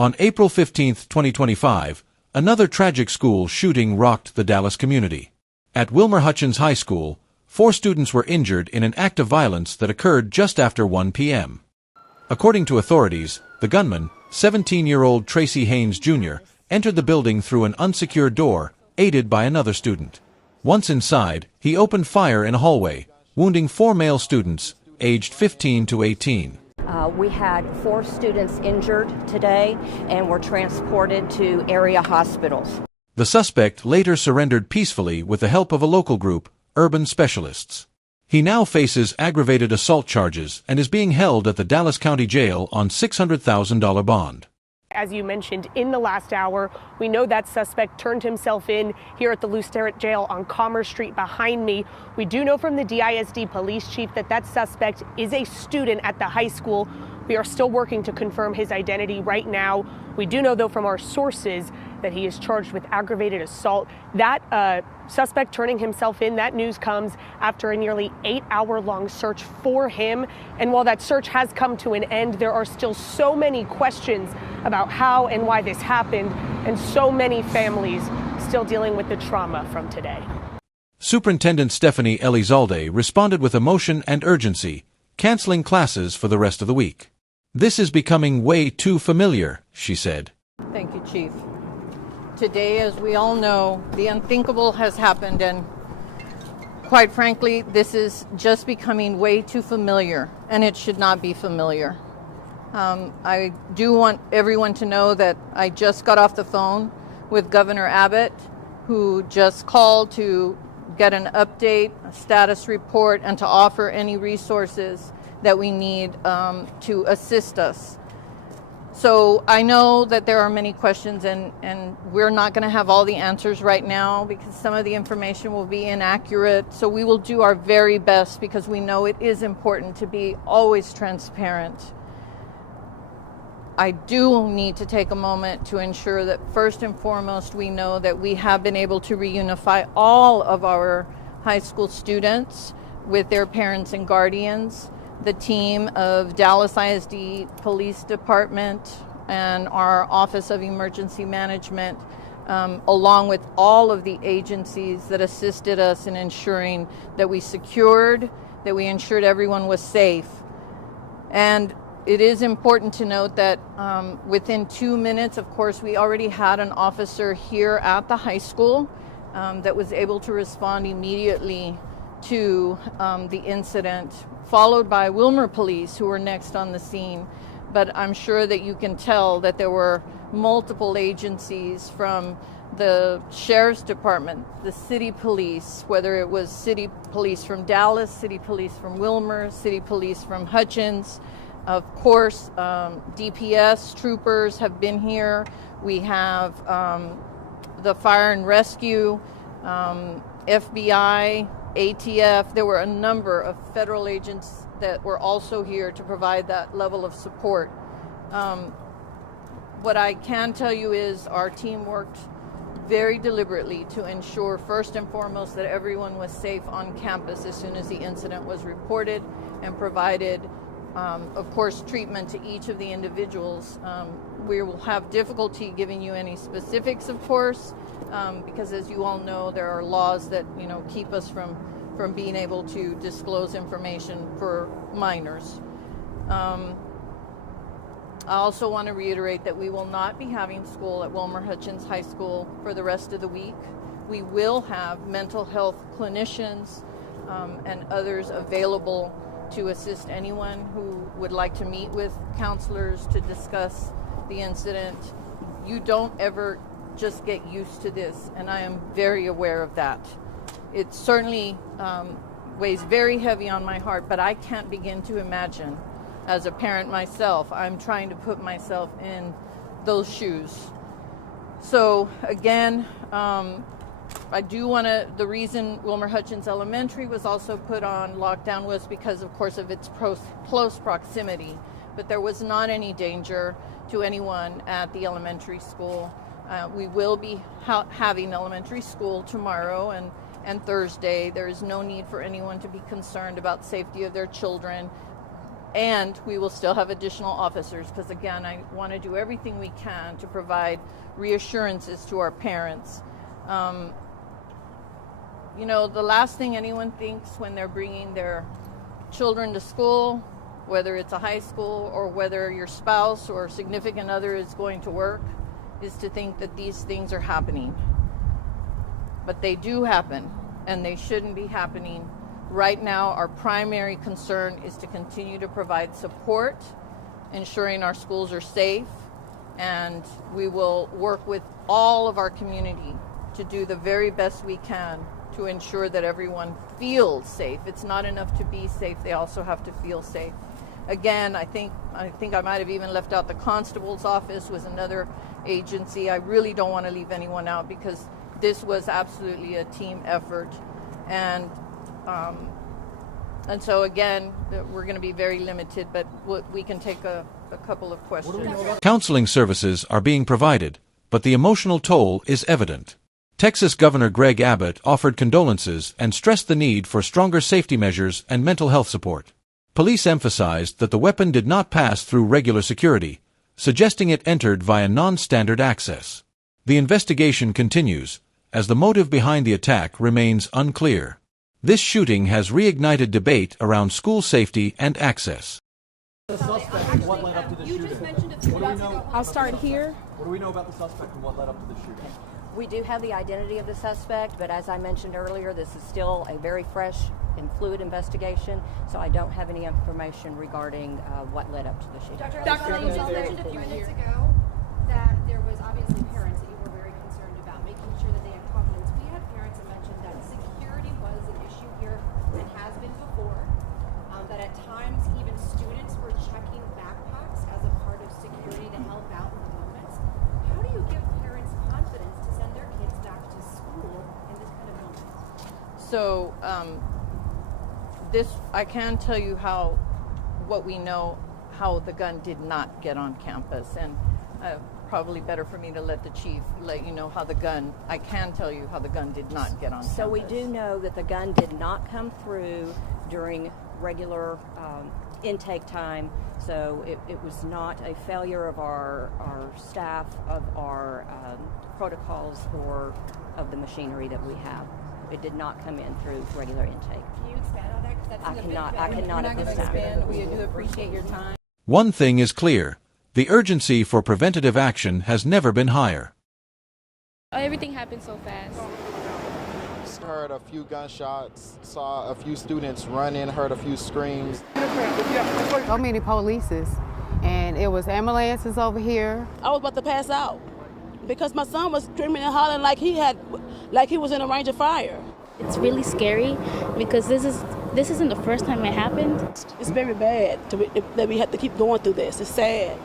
On April 15, 2025, another tragic school shooting rocked the Dallas community. At Wilmer-Hutchins High School, 4 students were injured in an act of violence that occurred just after 1 p.m. According to authorities, the gunman, 17-year-old Tracy Haynes Jr., entered the building through an unsecured door, aided by another student. Once inside, he opened fire in a hallway, wounding 4 male students, aged 15 to 18. We had 4 students injured today and were transported to area hospitals. The suspect later surrendered peacefully with the help of a local group, Urban Specialists. He now faces aggravated assault charges and is being held at the Dallas County Jail on $600,000 bond. As you mentioned, in the last hour, we know that suspect turned himself in here at the Lucerne Jail on Commerce Street behind me. We do know from the DISD police chief that that suspect is a student at the high school. We are still working to confirm his identity right now. We do know, though, from our sources that he is charged with aggravated assault. That suspect turning himself in, that news comes after a nearly 8-hour-long search for him. And while that search has come to an end, there are still so many questions about how and why this happened, and so many families still dealing with the trauma from today. Superintendent Stephanie Elizalde responded with emotion and urgency, canceling classes for the rest of the week. "This is becoming way too familiar," she said. Thank you, Chief. Today, as we all know, the unthinkable has happened, and quite frankly, this is just becoming way too familiar, and it should not be familiar. I do want everyone to know that I just got off the phone with Governor Abbott, who just called to get an update, a status report, and to offer any resources that we need to assist us. So I know that there are many questions, and we're not going to have all the answers right now because some of the information will be inaccurate. So we will do our very best because we know it is important to be always transparent. I do need to take a moment to ensure that first and foremost we know that we have been able to reunify all of our high school students with their parents and guardians. The team of Dallas ISD Police Department and our Office of Emergency Management, along with all of the agencies that assisted us in ensuring that we ensured everyone was safe. And it is important to note that within 2 minutes, of course, we already had an officer here at the high school that was able to respond immediately to the incident, followed by Wilmer Police, who were next on the scene. But I'm sure that you can tell that there were multiple agencies from the Sheriff's Department, the City Police, whether it was City Police from Dallas, City Police from Wilmer, City Police from Hutchins. Of course, DPS troopers have been here. We have the Fire and Rescue, FBI, ATF. There were a number of federal agents that were also here to provide that level of support. What I can tell you is our team worked very deliberately to ensure first and foremost that everyone was safe on campus as soon as the incident was reported, and provided of course treatment to each of the individuals. We will have difficulty giving you any specifics, of course, because as you all know, there are laws that keep us from being able to disclose information for minors. I also want to reiterate that we will not be having school at Wilmer-Hutchins High School for the rest of the week. We will have mental health clinicians and others available to assist anyone who would like to meet with counselors to discuss the incident. You don't ever just get used to this, and I am very aware of that. It certainly weighs very heavy on my heart, but I can't begin to imagine. As a parent myself, I'm trying to put myself in those shoes. So again, I do want to, the reason Wilmer-Hutchins Elementary was also put on lockdown was because, of course, of its close proximity. But there was not any danger to anyone at the elementary school. We will be having elementary school tomorrow and Thursday. There is no need for anyone to be concerned about safety of their children. And we will still have additional officers because, again, I want to do everything we can to provide reassurances to our parents. You know, the last thing anyone thinks when they're bringing their children to school, whether it's a high school or whether your spouse or significant other is going to work, is to think that these things are happening. But they do happen, and they shouldn't be happening. Right now, our primary concern is to continue to provide support, ensuring our schools are safe, and we will work with all of our community to do the very best we can to ensure that everyone feels safe. It's not enough to be safe, they also have to feel safe. Again, I think I might have even left out the constable's office was another agency. I really don't want to leave anyone out because this was absolutely a team effort. And so again, we're going to be very limited, but we can take a couple of questions. Counseling services are being provided, but the emotional toll is evident. Texas Governor Greg Abbott offered condolences and stressed the need for stronger safety measures and mental health support. Police emphasized that the weapon did not pass through regular security, suggesting it entered via non-standard access. The investigation continues, as the motive behind the attack remains unclear. This shooting has reignited debate around school safety and access. The suspect and what led up to the shooting. What do we know? I'll start here. What do we know about the suspect and what led up to the shooting? We do have the identity of the suspect, but as I mentioned earlier, this is still a very fresh and fluid investigation, so I don't have any information regarding what led up to the shooting. Dr. Elizalde mentioned a few minutes ago that there was obviously parents that you were very concerned about, making sure that they had confidence. We had parents that mentioned that security was an issue here and has been before, that at times even students were checking backpacks as a part of security to help out in the moments. How do you give parents confidence to send their kids back to school in this kind of moment? So I can tell you what we know, how the gun did not get on campus, and probably better for me to let the chief let you know I can tell you how the gun did not get on campus. So we do know that the gun did not come through during regular intake time, so it was not a failure of our staff, of our protocols, or of the machinery that we have. It did not come in through regular intake. Can you expand on that? 'Cause that's I cannot at this time. We do appreciate your time. One thing is clear: the urgency for preventative action has never been higher. Everything happened so fast. Heard a few gunshots, saw a few students run in, heard a few screams. So many polices, and it was ambulances over here. I was about to pass out because my son was screaming and hollering like he was in a range of fire. It's really scary because this isn't the first time it happened. It's very bad that we have to keep going through this. It's sad.